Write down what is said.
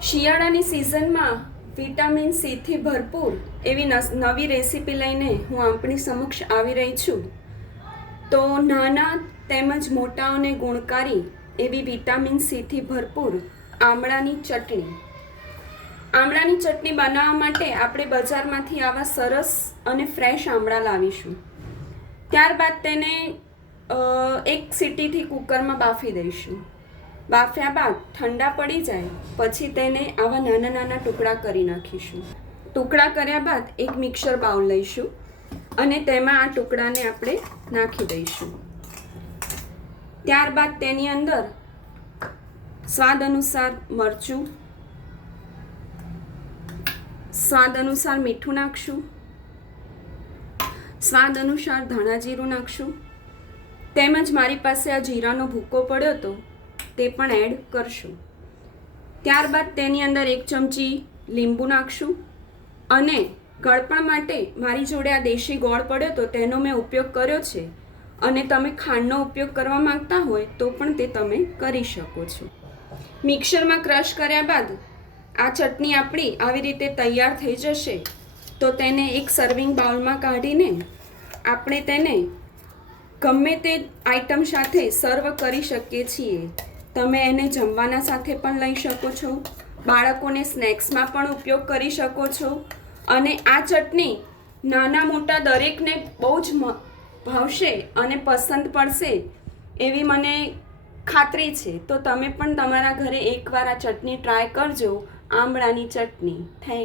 શિયાળાની સિઝનમાં વિટામિન સીથી ભરપૂર એવી નવી રેસીપી લઈને હું આપણી સમક્ષ આવી રહી છું. તો નાના તેમજ મોટાઓને ગુણકારી એવી વિટામિન સીથી ભરપૂર આમળાની ચટણી. આમળાની ચટણી બનાવવા માટે આપણે બજારમાંથી આવા સરસ અને ફ્રેશ આમળા લાવીશું. ત્યારબાદ તેને એક સીટીથી કુકરમાં બાફી દઈશું. બાફ્યા બાદ ઠંડા પડી જાય પછી તેને આવા નાના નાના ટુકડા કરી નાખીશું. ટુકડા કર્યા બાદ એક મિક્સર બાઉલ લઈશું અને તેમાં આ ટુકડાને આપણે નાખી દઈશું. ત્યારબાદ તેની અંદર સ્વાદ અનુસાર મરચું, સ્વાદ અનુસાર મીઠું નાખશું, સ્વાદ અનુસાર ધાણા જીરું નાખશું, તેમજ મારી પાસે આ જીરાનો ભૂકો પડ્યો હતો તે પણ એડ કરશું. ત્યારબાદ તેની અંદર 1 ચમચી લીંબુ નાખશું અને ગળપણ માટે મારી જોડે આ દેશી ગોળ પડ્યો તો તેનો મેં ઉપયોગ કર્યો છે અને તમે ખાંડનો ઉપયોગ કરવા માંગતા હોય તો પણ તે તમે કરી શકો છો. મિક્સરમાં ક્રશ કર્યા બાદ આ ચટણી આપણી આવી રીતે તૈયાર થઈ જશે તો તેને એક સર્વિંગ બાઉલમાં કાઢીને આપણે તેને ગમે તે આઈટમ સાથે સર્વ કરી શકીએ છીએ. તમે એને જમવાના સાથે પણ લઈ શકો છો, બાળકોને સ્નેક્સમાં પણ ઉપયોગ કરી શકો છો અને આ ચટણી નાના મોટા દરેકને બહુ જ ભાવશે અને પસંદ પડશે એવી મને ખાતરી છે. તો તમે પણ તમારા ઘરે એકવાર આ ચટણી ટ્રાય કરજો, આમળાની ચટણી. થેન્ક